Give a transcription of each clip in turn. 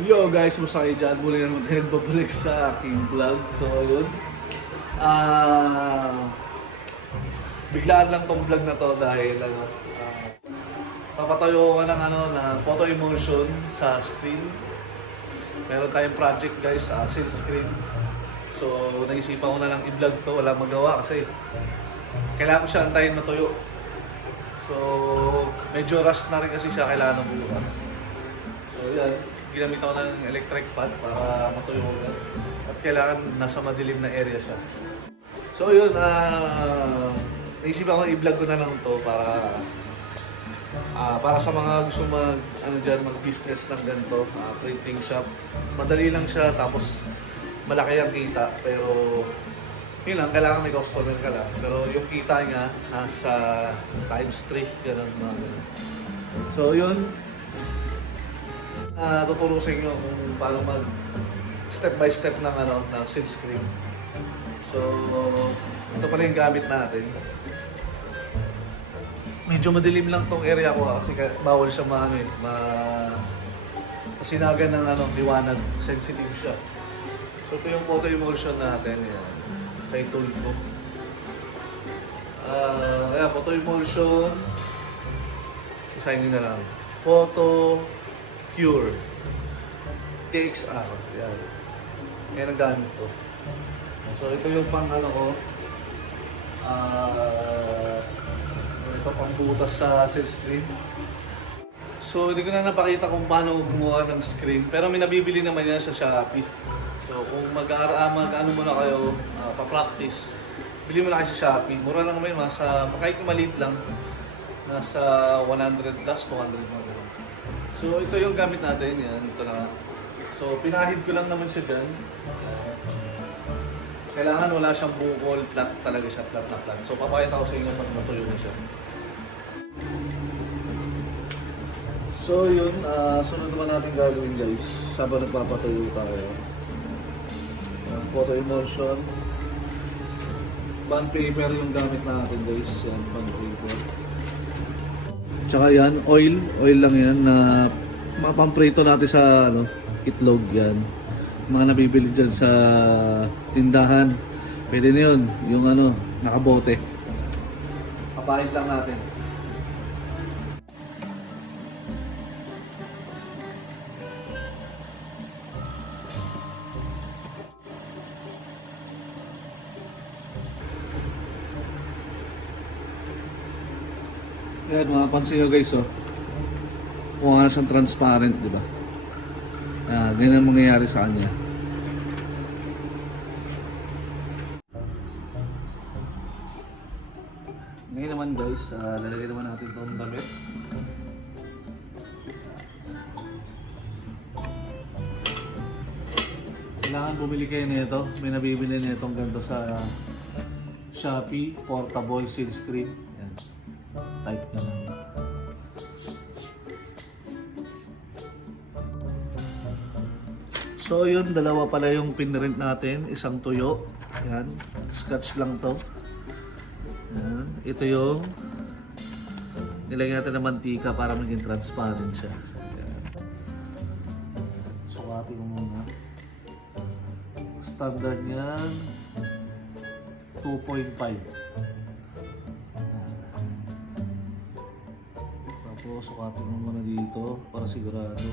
Yo guys, musta kayo dyan? Muli naman tayo nagbabalik sa aking vlog. So yun, ah biglaan lang tong vlog na to dahil papatayo ka ng na photo emulsion sa screen. Meron tayong project guys, silk screen. So naisipan ko na lang i-vlog to, wala magawa kasi kailangan ko siya antayin matuyo. So medyo rust na rin kasi siya, kailangan ng bukas. So yan, ginamit ako ng electric fan para matuyo ko. At kailangan nasa madilim na area siya. So yun, naisipan ko i-vlog ko na lang to para sa mga gusto mag-business ng ganito, printing shop. Madali lang siya, tapos malaki ang kita, pero yun lang, kailangan may customer ka lang. Pero yung kita niya nasa times 3, ganun mga ganun. So yun, tuturo sa inyo kung paano mag step by step ng silk screen. So ito pala yung gamit natin. Medyo madilim lang tong area ko kasi bawal siya masinagan ng liwanag, sensitive siya. So ito yung photo emulsion natin, yan. Kay tool ko. Photo emulsion. Isahin nyo na lang. Photo Cure TXR. Yan. Yan ang gamit ko. So ito yung pang ko. Ito pang butas sa silk screen. So hindi ko na napakita kung paano gumawa ng screen. Pero may nabibili naman yan sa Shopee. So kung muna kayo, pa-practice, bili mo na kayo sa Shopee. Mura lang naman, kahit maliit lang. Nasa 100 plus, 200 na. So ito yung gamit natin, yan. Ito na. So pinahid ko lang naman siya dyan. Kailangan wala siyang bukol, flat talaga siya, flat na flat. So papakita ko sa inyo pag matuyo na siya. So yun, sunod naman natin gagawin guys, sabang nagpapatuyo tayo. Photo emulsion. Bond paper yung gamit natin guys, yan, bond paper. Tsaka yan, oil lang yan na mga pamprito natin sa itlog yan. Mga nabibili dyan sa tindahan. Pwede na yun, yung nakabote. Kapahid lang natin. Ayan, makapansin nyo guys, kung ano siyang transparent, di ba? Ganyan ang mangyayari sa kanya. Ngayon naman guys, lalagay naman natin itong damit. Kailangan bumili kayo nito. May nabibili nitong ganito sa Shopee, portable silk screen. Yan. Type na lang. So yun, dalawa pala yung pinrint natin, isang tuyo. Yan, scotch lang to. Yan. Ito yung nilagyan natin ng mantika para maging transparent siya. Yan. Sukatin ko muna. Standard niyan 2.5. Tapos sukatin mo muna dito para sigurado.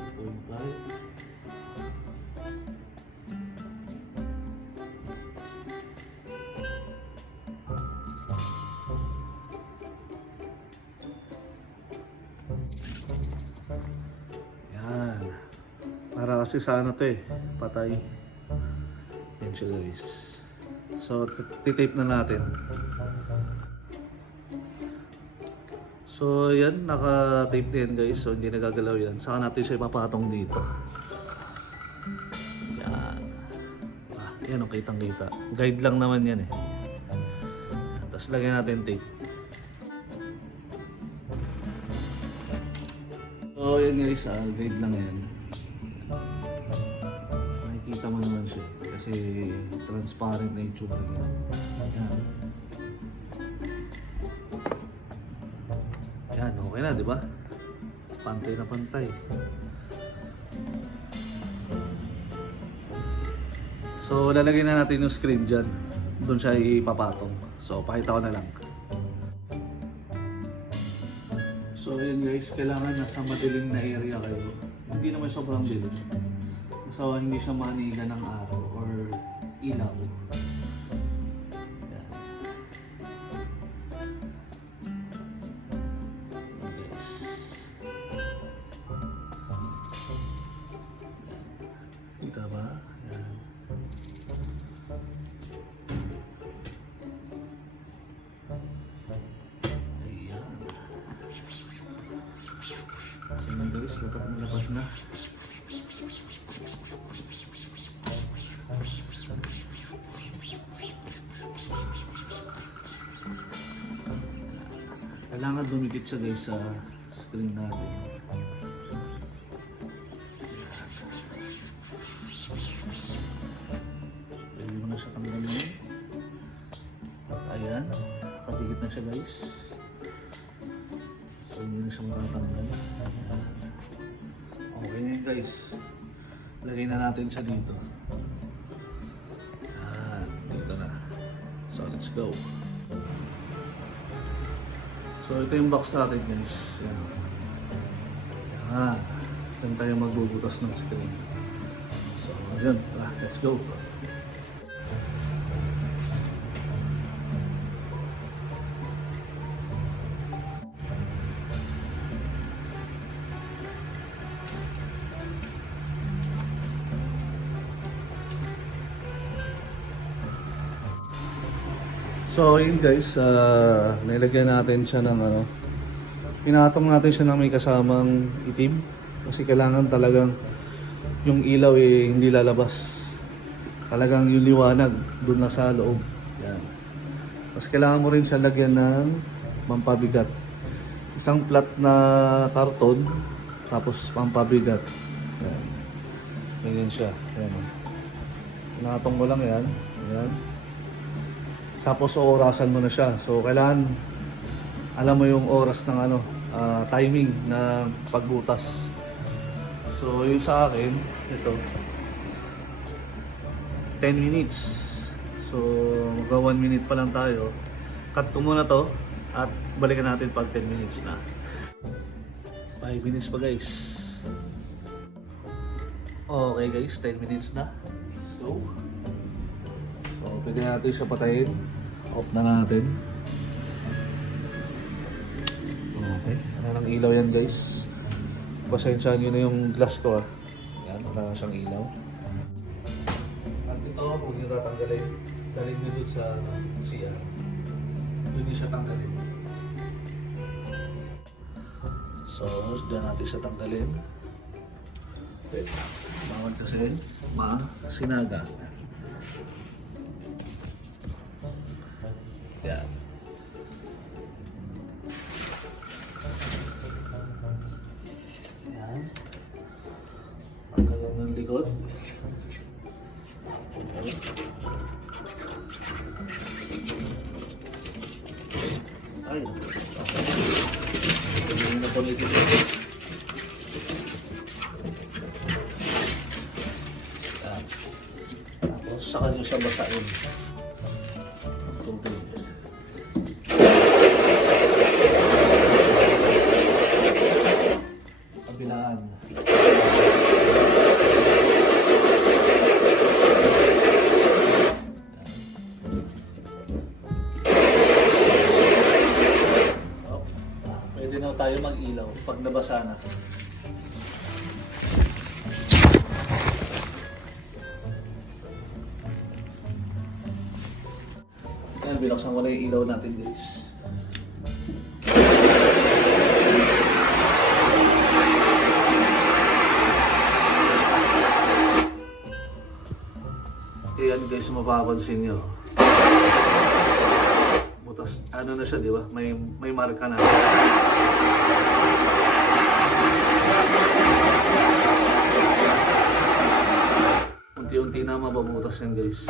2.5. Para kasi sa patay. Yan siya guys. So, titape na natin. So, yan. Naka-tape na yan guys. So, hindi nagagalaw yan. Saka natin siya ipapatong dito. Yan. Yan o, kitang-kita. Guide lang naman yan Tapos lagyan natin tape. So, yan guys. Guide lang yan. Nakikita mo naman siya kasi transparent na yung tsura niya. Yan. Yan, okay na, di ba? Pantay na pantay. So lalagay na natin yung screen dyan. Doon siya ipapatong. So pakita ko na lang. So yun guys, kailangan nasa madilim na area kayo. Hindi naman sobrang dilim. So hindi siya manila ng araw or ilaw. Yan. Yes. Kita ba? Yan. Ayan. So na guys, lapat na. Kailangan dumikit siya guys sa screen natin. Pwede mo na siya tanggalin. At ayan, nakadikit na siya guys. So hindi na siya matatanggal. Okay na yun guys. Lagay na natin siya dito. Ayan, dito na. So let's go. So ito yung box natin guys. Yan. Yan. Diyan tayo magbubutas ng screen. So yun. Let's go. So yun guys, nilagyan natin siya ng pinatong natin siya ng may kasamang itim kasi kailangan talagang yung ilaw hindi lalabas, talagang yung liwanag doon na sa loob. Yan. Tapos kailangan mo rin siya lagyan ng pampabigat, isang flat na karton tapos pampabigat. Yan. Ganyan siya. Yan. Pinatong ko lang yan. Yan. Tapos orasan mo na siya. So kailangan alam mo yung oras ng timing ng pagbutas. So yung sa akin, ito 10 minutes. So magwa 1 minute pa lang tayo. Cut ko muna to at balikan natin pag 10 minutes na. 5 minutes pa guys. Okay guys, 10 minutes na. So pwede natin siya patayin. Off na natin. Okay. Ano ng ilaw yan guys. Pasensyahan nyo na yung glass ko Yan, wala na siyang ilaw. At ito, huwag nyo tatanggalin. Dalhin nyo dun sa CR. Doon nyo siya tanggalin. So, dyan natin siya tanggalin. Okay. Bawal kasi masinaga. Yan. Yan. Pagkalang ng likod. Okay. Ay. Hindi na politik. Yan. Tapos saka nyo siya basain. Tubig. Kabilaan. Pwede na tayo mag-ilaw pag nabasa na. Yan, binuksan ko na yung ilaw natin guys. Yan guys, mapapansin nyo. Butas, ano na siya, di ba? May marka na. Unti-unti na mababutas yan guys.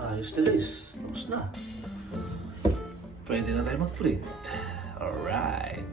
Ayos guys, tapos na. Pwede na tayo mag-print. Alright.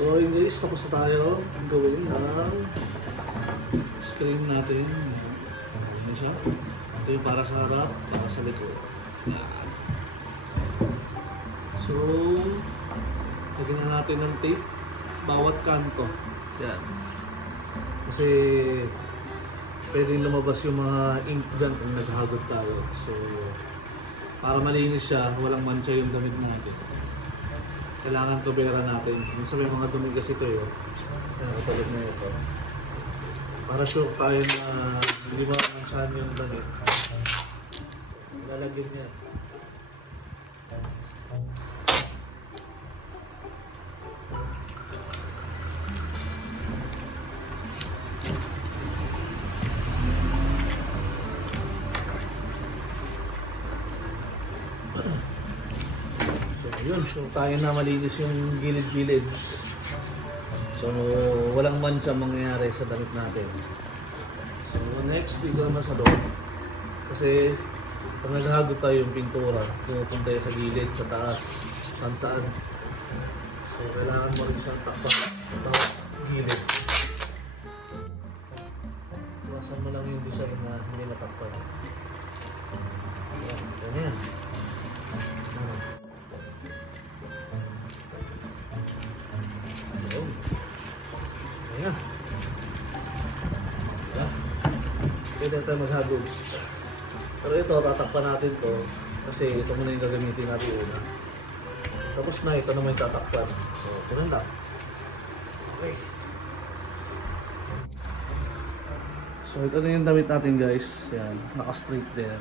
So ayun guys, tapos na tayo gawin ng screen natin. Ayan siya. Ito yung para sa harap, para sa likod. Yan. So, lagyan na natin ng tape bawat kanto. Yan. Kasi pwedeng lumabas yung mga ink dyan kung naghagod tayo. So, para malinis siya, walang mancha yung damit natin. Kailangan tubera natin. Minsan may mga dumi kasi ito yun. Kapatid na ito. Para sure tayo na hindi makamansahan yung damit. Lalagyan niya. Yun, so tayo na malinis yung gilid-gilid. So walang mancha mangyayari sa damit natin. So next, dito naman sa loob. Kasi pag naghagod tayo yung pintura, pumupunta tayo sa gilid, sa taas, saan. So kailangan mo rin isang takpan sa gilid. Iwasan mo lang yung design na hindi natakpan. Ayan, ganyan. Ayan. Pwede na tayo maghagod. Pero ito, tatakpan natin to kasi ito muna yung gagamitin natin una. Tapos na, ito naman yung tatakpan. So, pinanda. Okay. So, ito na yung damit natin guys. Yan, naka-straight din.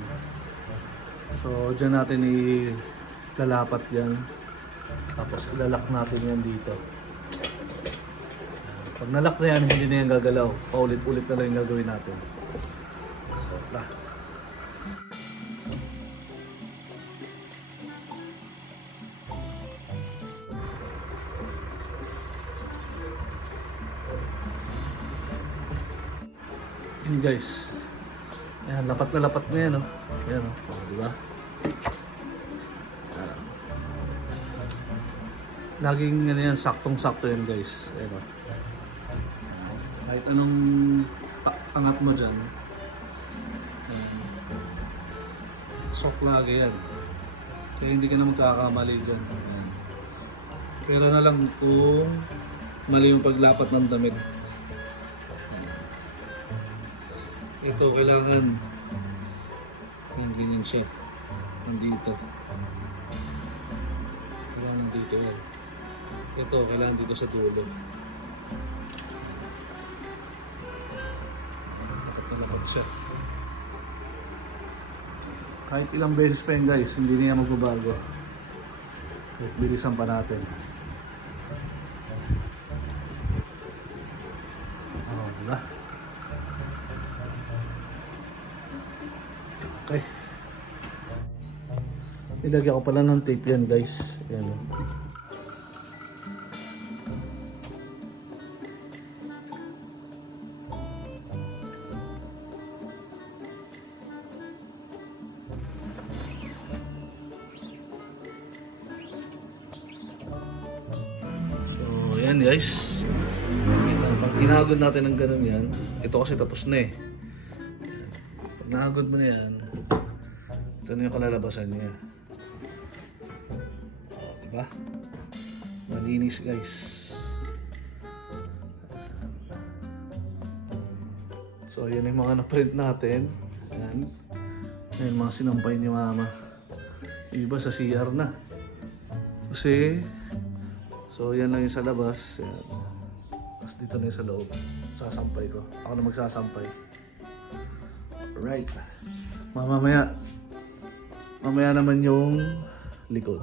So, dyan natin ilalapat yan. Tapos ilalak natin yan dito. Pag nalock na yan, hindi na yan gagalaw. Paulit-ulit na lang yung gagawin natin. So, tara. Yan guys. Ayan, lapat na lapat na yan. Oh. Ayan, oh. Diba? Laging ano yan, saktong-sakto yan guys. Ayan, oh. Kahit anong angat mo dyan, sok lagi yan. Kaya hindi ka na magkakamali dyan. Ayan. Pero na lang kung mali yung paglapat ng damit. Ito kailangan yung ganyan siya. Nandito. Kailangan dito yan. Ito kailangan dito sa dulo. Siya. Kahit ilang beses pa yun guys, hindi niya magbabago. Bilisan pa natin. Oh, diba? Okay. Ilagyan ko pala ng tape yan guys. Ayan. yan guys. Pag inagod natin ng ganun yan, ito kasi tapos na eh. Pag nahagod mo na yan, ito na yung kalalabasan niya. O, diba? Malinis guys. So, yan yung mga na-print natin. Yan. Yan mga sinampay ni mama. Iba sa CR na. Kasi, so yan lang yung sa labas. Yan. Tapos dito na yung sa loob. Sasampay ko. Ako na magsasampay. Alright. Mamaya naman yung likod.